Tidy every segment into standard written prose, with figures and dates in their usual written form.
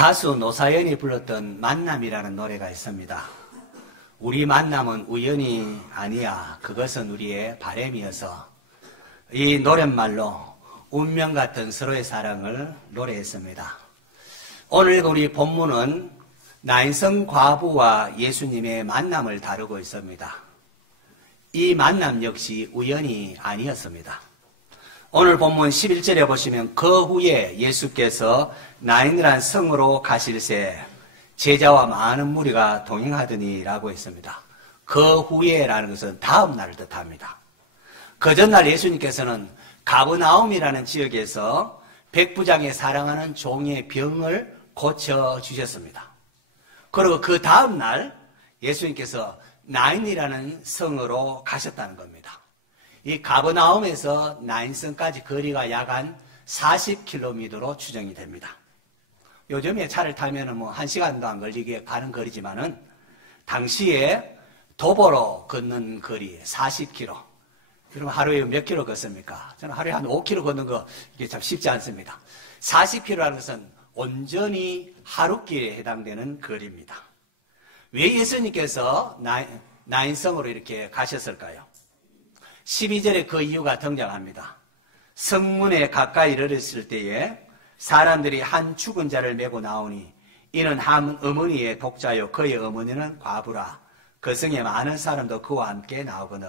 가수 노사연이 불렀던 만남이라는 노래가 있습니다. 우리 만남은 우연이 아니야. 그것은 우리의 바람이어서 이 노랫말로 운명 같은 서로의 사랑을 노래했습니다. 오늘 우리 본문은 나인성 과부와 예수님의 만남을 다루고 있습니다. 이 만남 역시 우연이 아니었습니다. 오늘 본문 11절에 보시면 그 후에 예수께서 나인이란 성으로 가실새 제자와 많은 무리가 동행하더니 라고 했습니다. 그 후에라는 것은 다음 날을 뜻합니다. 그 전날 예수님께서는 가버나움이라는 지역에서 백부장의 사랑하는 종의 병을 고쳐주셨습니다. 그리고 그 다음 날 예수님께서 나인이라는 성으로 가셨다는 겁니다. 이 가버나움에서 나인성까지 거리가 약 한 40km로 추정이 됩니다. 요즘에 차를 타면은 1시간도 안 걸리게 가는 거리지만은 당시에 도보로 걷는 거리 40km. 여러분 하루에 몇 킬로 걷습니까? 저는 하루에 한 5km 걷는 거 이게 참 쉽지 않습니다. 40km라는 것은 온전히 하루길에 해당되는 거리입니다. 왜 예수님께서 나인성으로 이렇게 가셨을까요? 12절에 그 이유가 등장합니다. 성문에 가까이 이르렀을 때에 사람들이 한 죽은 자를 메고 나오니 이는 한 어머니의 독자요 그의 어머니는 과부라. 그 성에 많은 사람도 그와 함께 나오거늘.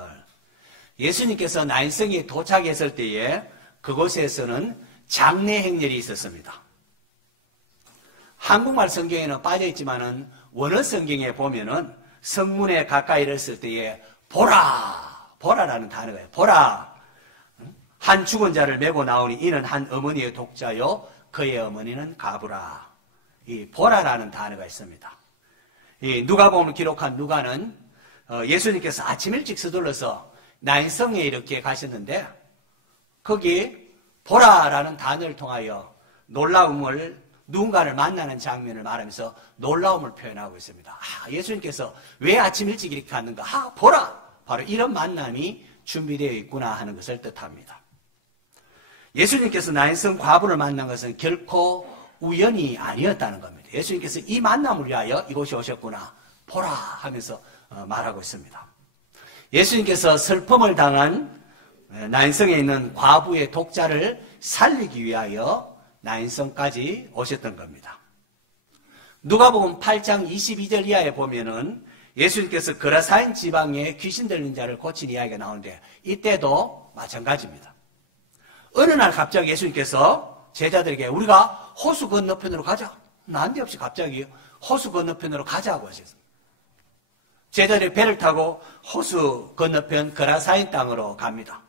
예수님께서 나인성에 도착했을 때에 그곳에서는 장례 행렬이 있었습니다. 한국말 성경에는 빠져있지만은 원어 성경에 보면은 성문에 가까이 이르렀을 때에 보라라는 단어예요. 보라. 한 죽은 자를 메고 나오니 이는 한 어머니의 독자요 그의 어머니는 과부라. 이 보라라는 단어가 있습니다. 이 누가복음을 기록한 누가는 예수님께서 아침 일찍 서둘러서 나인성에 이렇게 가셨는데 거기 보라라는 단어를 통하여 놀라움을 누군가를 만나는 장면을 말하면서 놀라움을 표현하고 있습니다. 예수님께서 왜 아침 일찍 이렇게 갔는가? 보라! 바로 이런 만남이 준비되어 있구나 하는 것을 뜻합니다. 예수님께서 나인성 과부를 만난 것은 결코 우연이 아니었다는 겁니다. 예수님께서 이 만남을 위하여 이곳에 오셨구나. 보라! 하면서 말하고 있습니다. 예수님께서 슬픔을 당한 나인성에 있는 과부의 독자를 살리기 위하여 나인성까지 오셨던 겁니다. 누가복음 8장 22절 이하에 보면은 예수님께서 거라사인 지방에 귀신 들린 자를 고친 이야기가 나오는데 이때도 마찬가지입니다. 어느 날 갑자기 예수님께서 제자들에게 우리가 호수 건너편으로 가자. 난데없이 갑자기 호수 건너편으로 가자고 하셨습니다. 제자들이 배를 타고 호수 건너편 거라사인 땅으로 갑니다.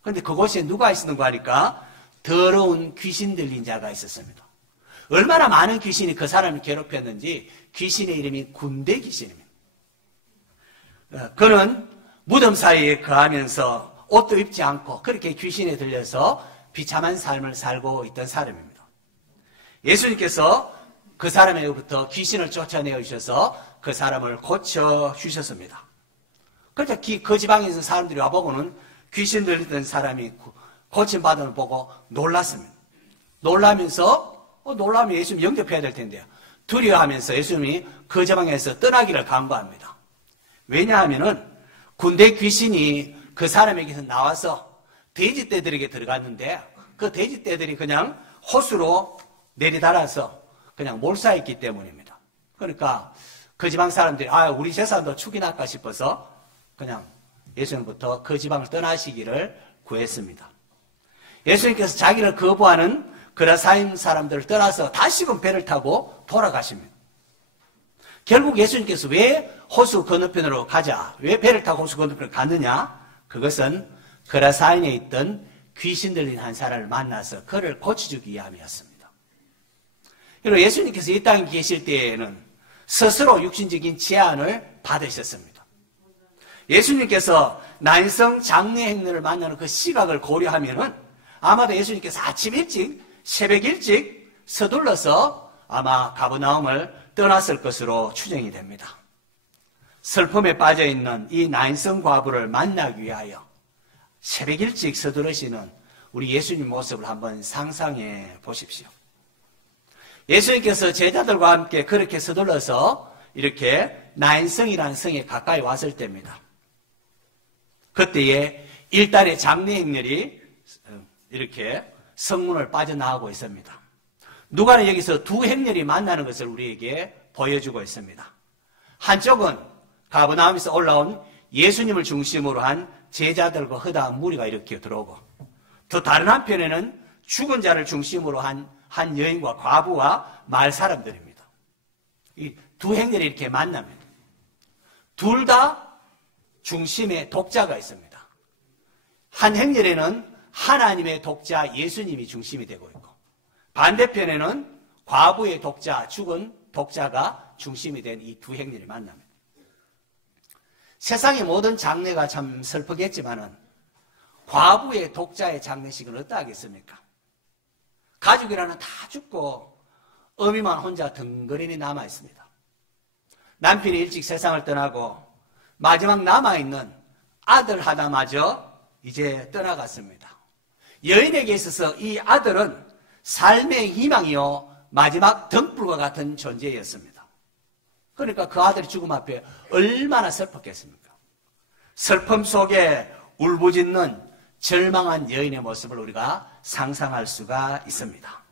그런데 그곳에 누가 있었는가 하니까 더러운 귀신 들린 자가 있었습니다. 얼마나 많은 귀신이 그 사람을 괴롭혔는지 귀신의 이름이 군대 귀신입니다. 그는 무덤 사이에 거하면서 옷도 입지 않고 그렇게 귀신에 들려서 비참한 삶을 살고 있던 사람입니다. 예수님께서 그 사람에게부터 귀신을 쫓아내어 주셔서 그 사람을 고쳐주셨습니다. 그러니까 그 지방에 있는 사람들이 와보고는 귀신 들리던 사람이 고침받은 걸 보고 놀랐습니다. 놀라면 예수님 영접해야 될 텐데요. 두려워하면서 예수님이 그 지방에서 떠나기를 강구합니다. 왜냐하면은 군대 귀신이 그 사람에게서 나와서 돼지떼들에게 들어갔는데 그 돼지떼들이 그냥 호수로 내리달아서 그냥 몰사했기 때문입니다. 그러니까 그 지방 사람들이 우리 재산도 축인할까 싶어서 그냥 예수님부터 그 지방을 떠나시기를 구했습니다. 예수님께서 자기를 거부하는 거라사인 사람들을 떠나서 다시금 배를 타고 돌아가십니다. 결국 예수님께서 왜 호수 건너편으로 가자, 왜 배를 타고 호수 건너편으로 갔느냐? 그것은 거라사인에 있던 귀신 들린 한 사람을 만나서 그를 고쳐주기 위함이었습니다. 그리고 예수님께서 이 땅에 계실 때에는 스스로 육신적인 제한을 받으셨습니다. 예수님께서 나인성 장례 행렬을 만나는 그 시각을 고려하면은 아마도 예수님께서 아침 일찍, 새벽 일찍 서둘러서 아마 가버나움을 떠났을 것으로 추정이 됩니다. 슬픔에 빠져있는 이 나인성 과부를 만나기 위하여 새벽 일찍 서두르시는 우리 예수님 모습을 한번 상상해 보십시오. 예수님께서 제자들과 함께 그렇게 서둘러서 이렇게 나인성이라는 성에 가까이 왔을 때입니다. 그때에 일단의 장례 행렬이 이렇게 성문을 빠져나가고 있습니다. 누가는 여기서 두 행렬이 만나는 것을 우리에게 보여주고 있습니다. 한쪽은 가버나움에서 올라온 예수님을 중심으로 한 제자들과 허다한 무리가 이렇게 들어오고, 또 다른 한편에는 죽은 자를 중심으로 한 여인과 과부와 마을 사람들입니다. 이 두 행렬이 이렇게 만납니다. 둘 다 중심에 독자가 있습니다. 한 행렬에는 하나님의 독자 예수님이 중심이 되고 있고, 반대편에는 과부의 독자, 죽은 독자가 중심이 된 이 두 행렬이 만납니다. 세상의 모든 장례가 참 슬프겠지만은 과부의 독자의 장례식은 어떠하겠습니까? 가족이라는 다 죽고 어미만 혼자 덩그러니 남아 있습니다. 남편이 일찍 세상을 떠나고 마지막 남아있는 아들 하나마저 이제 떠나갔습니다. 여인에게 있어서 이 아들은 삶의 희망이요 마지막 등불과 같은 존재였습니다. 그러니까 그 아들의 죽음 앞에 얼마나 슬펐겠습니까? 슬픔 속에 울부짖는 절망한 여인의 모습을 우리가 상상할 수가 있습니다.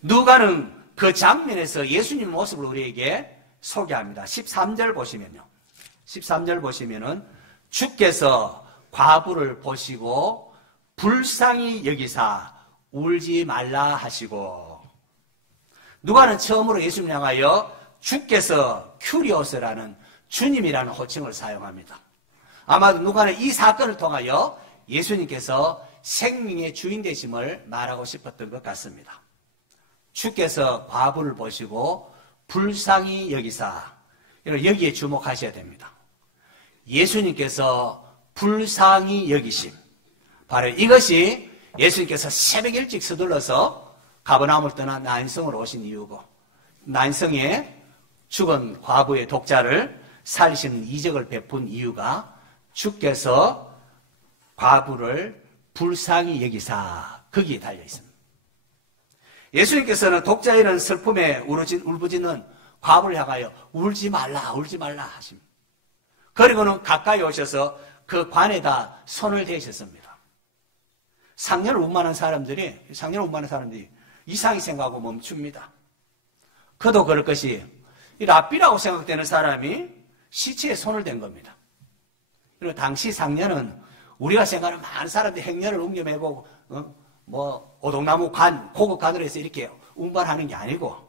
누가는 그 장면에서 예수님의 모습을 우리에게 소개합니다. 13절 보시면요. 13절 보시면은 주께서 과부를 보시고 불쌍히 여기사 울지 말라 하시고, 누가는 처음으로 예수님 향하여 주께서 큐리오스라는 주님이라는 호칭을 사용합니다. 아마도 누가는 이 사건을 통하여 예수님께서 생명의 주인 되심을 말하고 싶었던 것 같습니다. 주께서 과부를 보시고 불쌍히 여기사, 여기에 주목하셔야 됩니다. 예수님께서 불쌍히 여기심, 바로 이것이 예수님께서 새벽 일찍 서둘러서 가버나움을 떠나 나인성으로 오신 이유고, 나인성에 죽은 과부의 독자를 살리시는 이적을 베푼 이유가 주께서 과부를 불쌍히 여기사, 거기에 달려 있습니다. 예수님께서는 독자에 이런 슬픔에 울부짖는 과부를 향하여 울지 말라 하십니다. 그리고는 가까이 오셔서 그 관에다 손을 대셨습니다. 상녀를 운반한 사람들이 이상히 생각하고 멈춥니다. 그도 그럴 것이, 이 랍비라고 생각되는 사람이 시체에 손을 댄 겁니다. 그리고 당시 상녀는 우리가 생각하는 많은 사람들이 행렬을 옮겨매고 오동나무 관, 고급 관으로 해서 이렇게 운반하는 게 아니고,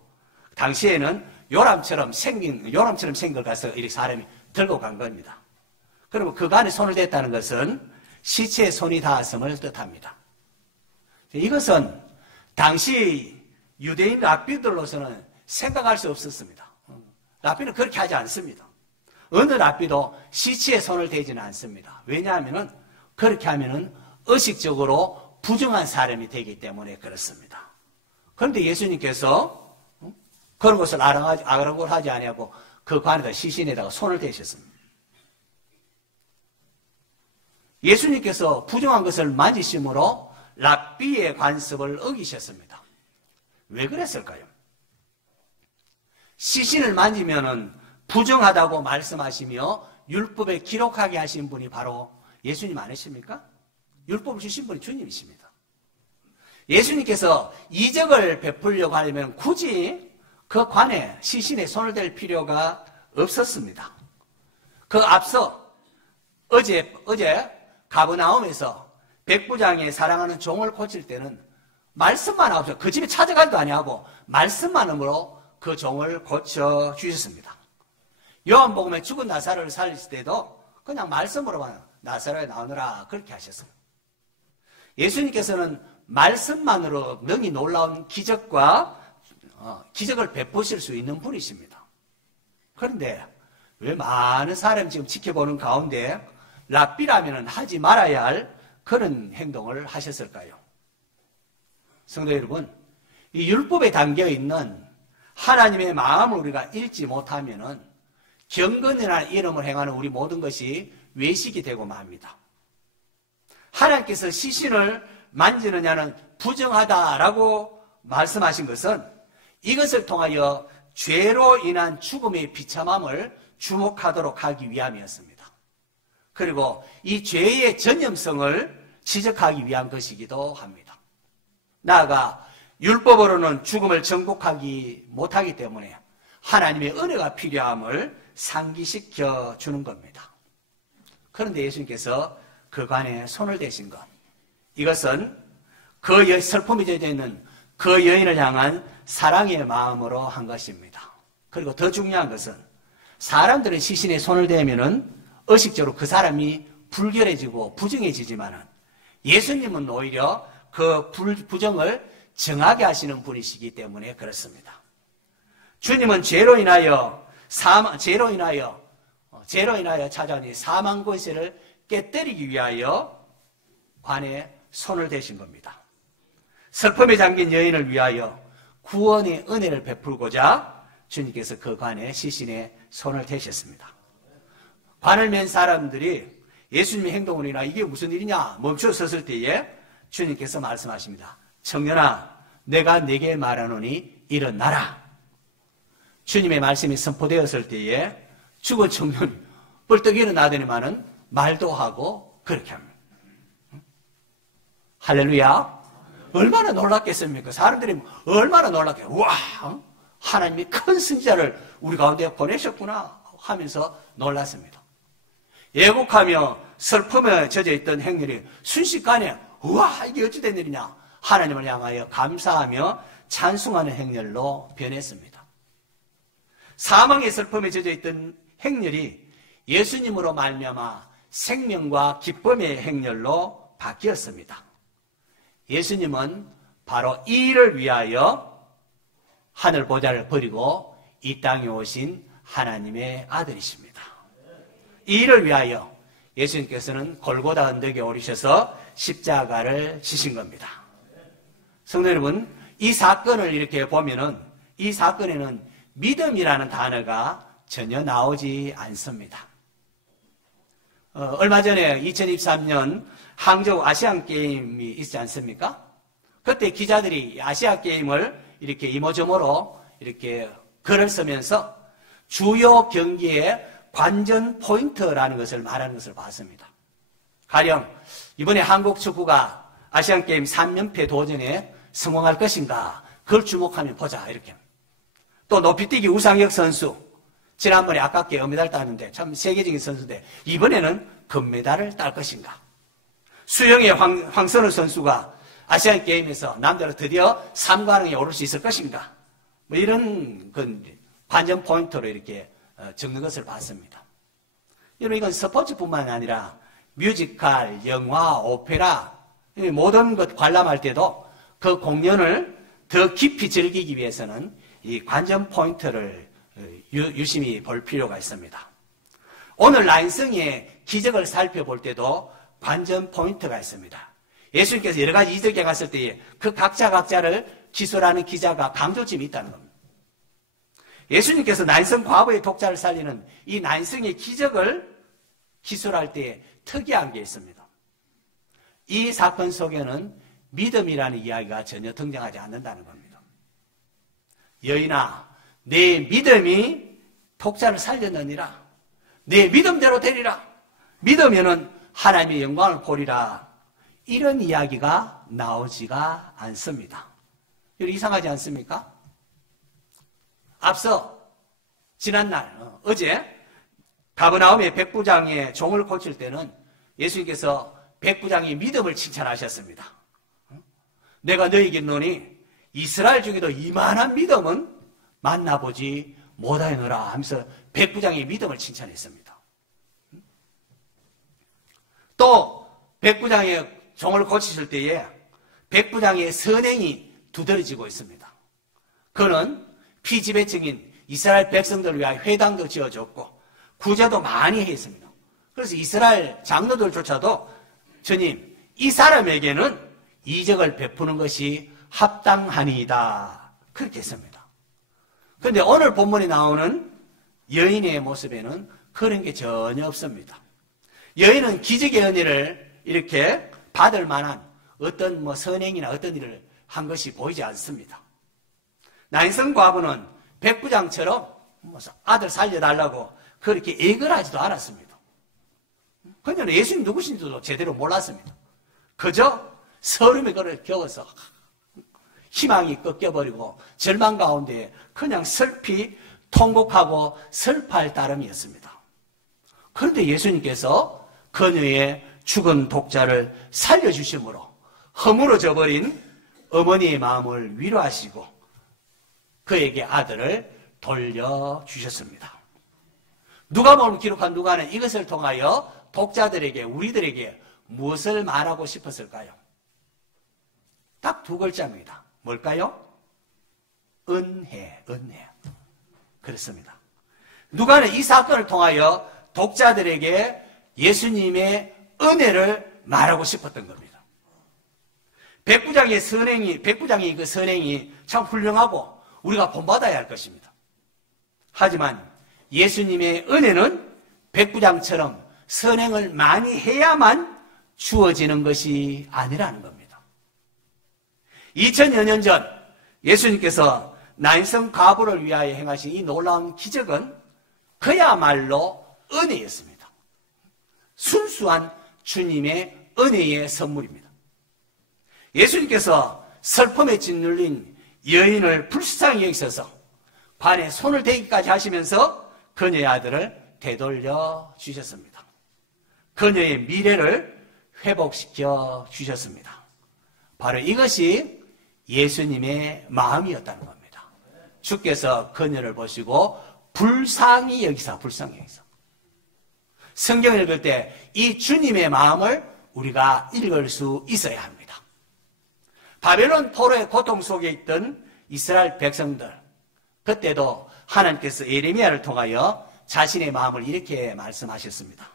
당시에는 요람처럼 생긴 걸 가서 이렇게 사람이 들고 간 겁니다. 그러면 그 관에 손을 댔다는 것은 시체에 손이 닿았음을 뜻합니다. 이것은 당시 유대인 랍비들로서는 생각할 수 없었습니다. 랍비는 그렇게 하지 않습니다. 어느 랍비도 시체에 손을 대지는 않습니다. 왜냐하면 그렇게 하면은 의식적으로 부정한 사람이 되기 때문에 그렇습니다. 그런데 예수님께서 그런 것을 아랑곳하지 아니하고 그 관에다 시신에다가 손을 대셨습니다. 예수님께서 부정한 것을 만지심으로 랍비의 관습을 어기셨습니다. 왜 그랬을까요? 시신을 만지면은 부정하다고 말씀하시며 율법에 기록하게 하신 분이 바로 예수님 아니십니까? 율법을 주신 분이 주님이십니다. 예수님께서 이적을 베풀려고 하려면 굳이 그 관에 시신에 손을 댈 필요가 없었습니다. 그 앞서 어제 가버나움에서 백부장이 사랑하는 종을 고칠 때는 말씀만 하고 그 집에 찾아가도 아니하고 말씀만으로 그 종을 고쳐 주셨습니다. 요한복음에 죽은 나사로를 살리실 때도 그냥 말씀으로만 나사로에 나오느라 그렇게 하셨어요. 예수님께서는 말씀만으로 능히 놀라운 기적을 베푸실 수 있는 분이십니다. 그런데 왜 많은 사람이 지금 지켜보는 가운데 랍비라면 하지 말아야 할 그런 행동을 하셨을까요? 성도 여러분, 이 율법에 담겨 있는 하나님의 마음을 우리가 읽지 못하면은 경건이라는 이름을 행하는 우리 모든 것이 외식이 되고 맙니다. 하나님께서 시신을 만지느냐는 부정하다라고 말씀하신 것은 이것을 통하여 죄로 인한 죽음의 비참함을 주목하도록 하기 위함이었습니다. 그리고 이 죄의 전염성을 지적하기 위한 것이기도 합니다. 나아가 율법으로는 죽음을 정복하기 못하기 때문에 하나님의 은혜가 필요함을 상기시켜 주는 겁니다. 그런데 예수님께서 그 관에 손을 대신 것, 이것은 그 슬픔이 젖어 있는 그 여인을 향한 사랑의 마음으로 한 것입니다. 그리고 더 중요한 것은 사람들은 시신에 손을 대면은 의식적으로 그 사람이 불결해지고 부정해지지만은 예수님은 오히려 그 부정을 정하게 하시는 분이시기 때문에 그렇습니다. 주님은 죄로 인하여 찾아온 이 사망 권세를 깨뜨리기 위하여 관에 손을 대신 겁니다. 슬픔에 잠긴 여인을 위하여 구원의 은혜를 베풀고자 주님께서 그 관에 시신에 손을 대셨습니다. 관을 맨 사람들이 예수님의 행동을 인하여 이게 무슨 일이냐 멈춰 섰을 때에 주님께서 말씀하십니다. 청년아, 내가 네게 말하노니 일어나라. 주님의 말씀이 선포되었을 때에 죽은 청년이 벌떡 일어나더니만은 말도 하고 그렇게 합니다. 할렐루야. 얼마나 놀랐겠습니까? 사람들이 얼마나 놀랐겠어요. 와, 하나님이 큰 선지자를 우리 가운데 보내셨구나 하면서 놀랐습니다. 예곡하며 슬픔에 젖어있던 행렬이 순식간에 우와, 이게 어찌 된 일이냐, 하나님을 향하여 감사하며 찬송하는 행렬로 변했습니다. 사망의 슬픔에 젖어있던 행렬이 예수님으로 말미암아 생명과 기쁨의 행렬로 바뀌었습니다. 예수님은 바로 이 일을 위하여 하늘 보좌를 버리고 이 땅에 오신 하나님의 아들이십니다. 이 일을 위하여 예수님께서는 골고다 언덕에 오르셔서 십자가를 지신 겁니다. 성도 여러분, 이 사건을 이렇게 보면은 이 사건에는 믿음이라는 단어가 전혀 나오지 않습니다. 얼마 전에 2023년 항저우 아시안 게임이 있지 않습니까? 그때 기자들이 아시아 게임을 이렇게 이모저모로 이렇게 글을 쓰면서 주요 경기의 관전 포인트라는 것을 말하는 것을 봤습니다. 가령 이번에 한국 축구가 아시안 게임 3연패 도전에 성공할 것인가, 그걸 주목하면 보자 이렇게. 또 높이뛰기 우상혁 선수, 지난번에 아깝게 은메달 따는데 참 세계적인 선수인데 이번에는 금메달을 딸 것인가. 수영의 황선우 선수가 아시안 게임에서 남자로 드디어 3관왕에 오를 수 있을 것인가. 뭐 이런 관전 포인트로 이렇게 적는 것을 봤습니다. 여러분, 이건 스포츠뿐만 아니라 뮤지컬, 영화, 오페라 모든 것 관람할 때도 그 공연을 더 깊이 즐기기 위해서는 이 관전 포인트를 유심히 볼 필요가 있습니다. 오늘 라인성의 기적을 살펴볼 때도 관전 포인트가 있습니다. 예수님께서 여러 가지 이적에 갔을 때에 그 각자를 기술하는 기자가 강조점이 있다는 겁니다. 예수님께서 난성 과부의 독자를 살리는 이 난성의 기적을 기술할 때에 특이한 게 있습니다. 이 사건 속에는 믿음이라는 이야기가 전혀 등장하지 않는다는 겁니다. 여인아, 내 믿음이 독자를 살렸느니라. 내 믿음대로 되리라. 믿으면은 하나님의 영광을 보리라. 이런 이야기가 나오지가 않습니다. 이상하지 않습니까? 앞서 지난날 어제 가버나움의 백부장의 종을 고칠 때는 예수님께서 백부장의 믿음을 칭찬하셨습니다. 내가 너희에게 이르노니 이스라엘 중에도 이만한 믿음은 만나보지 못하였노라 하면서 백부장의 믿음을 칭찬했습니다. 또 백부장의 종을 고치실 때에 백부장의 선행이 두드러지고 있습니다. 그는 피지배층인 이스라엘 백성들을 위하여 회당도 지어줬고 구제도 많이 했습니다. 그래서 이스라엘 장로들조차도 주님, 이 사람에게는 이적을 베푸는 것이 합당하니이다. 그렇게 했습니다. 그런데 오늘 본문에 나오는 여인의 모습에는 그런 게 전혀 없습니다. 여인은 기적의 은혜를 이렇게 받을 만한 어떤 선행이나 어떤 일을 한 것이 보이지 않습니다. 나인성 과부는 백부장처럼 아들 살려달라고 그렇게 애걸하지도 않았습니다. 그녀는 예수님 누구신지도 제대로 몰랐습니다. 그저 서름의 걸을 겨워서 희망이 꺾여버리고 절망 가운데 그냥 슬피 통곡하고 슬퍼할 따름이었습니다. 그런데 예수님께서 그녀의 죽은 독자를 살려주심으로 허물어져 버린 어머니의 마음을 위로하시고 그에게 아들을 돌려주셨습니다. 누가복음을 기록한 누가는 이것을 통하여 독자들에게, 우리들에게 무엇을 말하고 싶었을까요? 딱 두 글자입니다. 뭘까요? 은혜. 그렇습니다. 누가는 이 사건을 통하여 독자들에게 예수님의 은혜를 말하고 싶었던 겁니다. 백부장의 그 선행이 참 훌륭하고 우리가 본받아야 할 것입니다. 하지만 예수님의 은혜는 백부장처럼 선행을 많이 해야만 주어지는 것이 아니라는 겁니다. 2000여 년 전 예수님께서 나인성 과부를 위하여 행하신 이 놀라운 기적은 그야말로 은혜였습니다. 순수한 주님의 은혜의 선물입니다. 예수님께서 슬픔에 짓눌린 여인을 불쌍히 여기셔서 관에 손을 대기까지 하시면서 그녀의 아들을 되돌려 주셨습니다. 그녀의 미래를 회복시켜 주셨습니다. 바로 이것이 예수님의 마음이었다는 겁니다. 주께서 그녀를 보시고 불쌍히 여기사. 성경을 읽을 때 이 주님의 마음을 우리가 읽을 수 있어야 합니다. 바벨론 포로의 고통 속에 있던 이스라엘 백성들, 그때도 하나님께서 예레미야를 통하여 자신의 마음을 이렇게 말씀하셨습니다.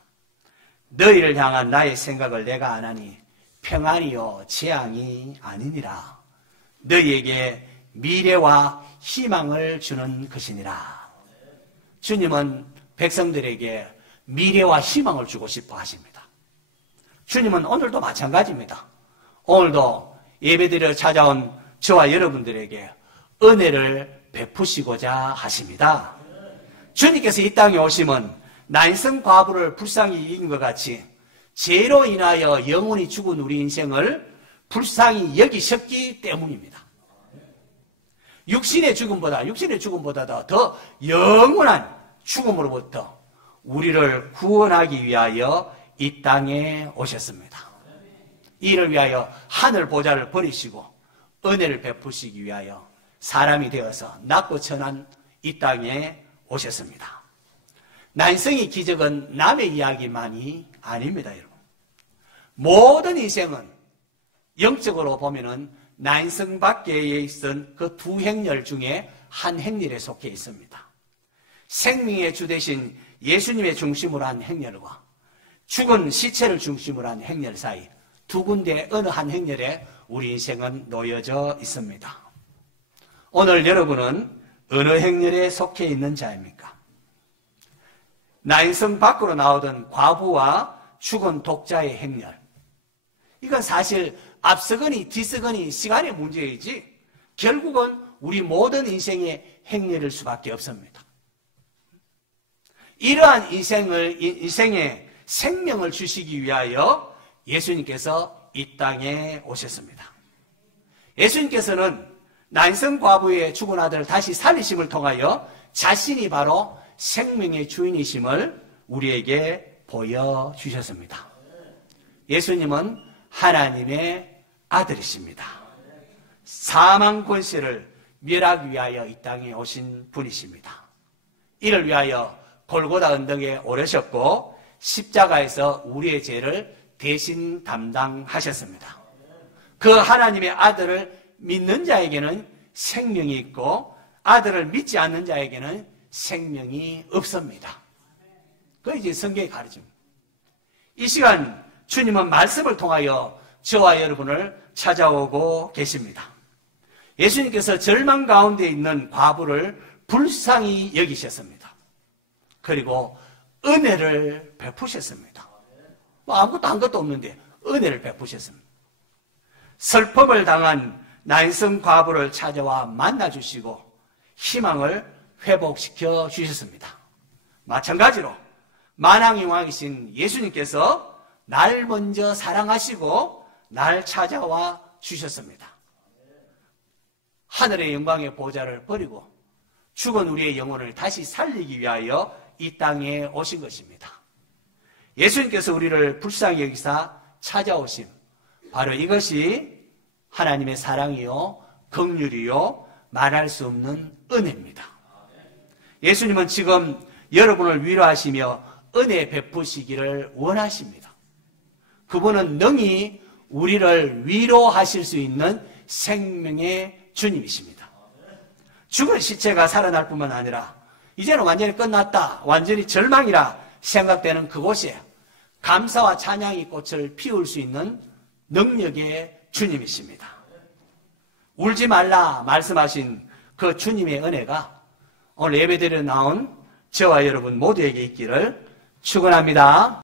너희를 향한 나의 생각을 내가 아나니 평안이요 재앙이 아니니라. 너희에게 미래와 희망을 주는 것이니라. 주님은 백성들에게 미래와 희망을 주고 싶어 하십니다. 주님은 오늘도 마찬가지입니다. 오늘도 예배드리러 찾아온 저와 여러분들에게 은혜를 베푸시고자 하십니다. 주님께서 이 땅에 오심은 나인성 과부를 불쌍히 여긴 것 같이 죄로 인하여 영원히 죽은 우리 인생을 불쌍히 여기셨기 때문입니다. 육신의 죽음보다 더 영원한 죽음으로부터 우리를 구원하기 위하여 이 땅에 오셨습니다. 이를 위하여 하늘 보좌를 버리시고 은혜를 베푸시기 위하여 사람이 되어서 낮고 천한 이 땅에 오셨습니다. 나인성의 기적은 남의 이야기만이 아닙니다, 여러분. 모든 인생은 영적으로 보면은 나인성 밖에 있던 그 두 행렬 중에 한 행렬에 속해 있습니다. 생명의 주 되신 예수님의 중심으로 한 행렬과 죽은 시체를 중심으로 한 행렬 사이 두 군데 어느 한 행렬에 우리 인생은 놓여져 있습니다. 오늘 여러분은 어느 행렬에 속해 있는 자입니까? 나인성 밖으로 나오던 과부와 죽은 독자의 행렬. 이건 사실 앞서거니 뒤서거니 시간의 문제이지 결국은 우리 모든 인생의 행렬일 수밖에 없습니다. 이러한 인생의 생명을 주시기 위하여 예수님께서 이 땅에 오셨습니다. 예수님께서는 나인성 과부의 죽은 아들을 다시 살리심을 통하여 자신이 바로 생명의 주인이심을 우리에게 보여주셨습니다. 예수님은 하나님의 아들이십니다. 사망 권세를 멸하기 위하여 이 땅에 오신 분이십니다. 이를 위하여 골고다 언덕에 오르셨고 십자가에서 우리의 죄를 대신 담당하셨습니다. 그 하나님의 아들을 믿는 자에게는 생명이 있고 아들을 믿지 않는 자에게는 생명이 없습니다. 그게 이제 성경의 가르침입니다. 이 시간 주님은 말씀을 통하여 저와 여러분을 찾아오고 계십니다. 예수님께서 절망 가운데 있는 과부를 불쌍히 여기셨습니다. 그리고 은혜를 베푸셨습니다. 아무것도 한 것도 없는데 은혜를 베푸셨습니다. 슬픔을 당한 나인성 과부를 찾아와 만나주시고 희망을 회복시켜 주셨습니다. 마찬가지로 만왕의 왕이신 예수님께서 날 먼저 사랑하시고 날 찾아와 주셨습니다. 하늘의 영광의 보좌를 버리고 죽은 우리의 영혼을 다시 살리기 위하여 이 땅에 오신 것입니다. 예수님께서 우리를 불쌍히 여기사 찾아오심, 바로 이것이 하나님의 사랑이요 긍휼이요 말할 수 없는 은혜입니다. 예수님은 지금 여러분을 위로하시며 은혜 베푸시기를 원하십니다. 그분은 능히 우리를 위로하실 수 있는 생명의 주님이십니다. 죽은 시체가 살아날 뿐만 아니라 이제는 완전히 끝났다, 완전히 절망이라 생각되는 그곳에 감사와 찬양의 꽃을 피울 수 있는 능력의 주님이십니다. 울지 말라 말씀하신 그 주님의 은혜가 오늘 예배드려 나온 저와 여러분 모두에게 있기를 축원합니다.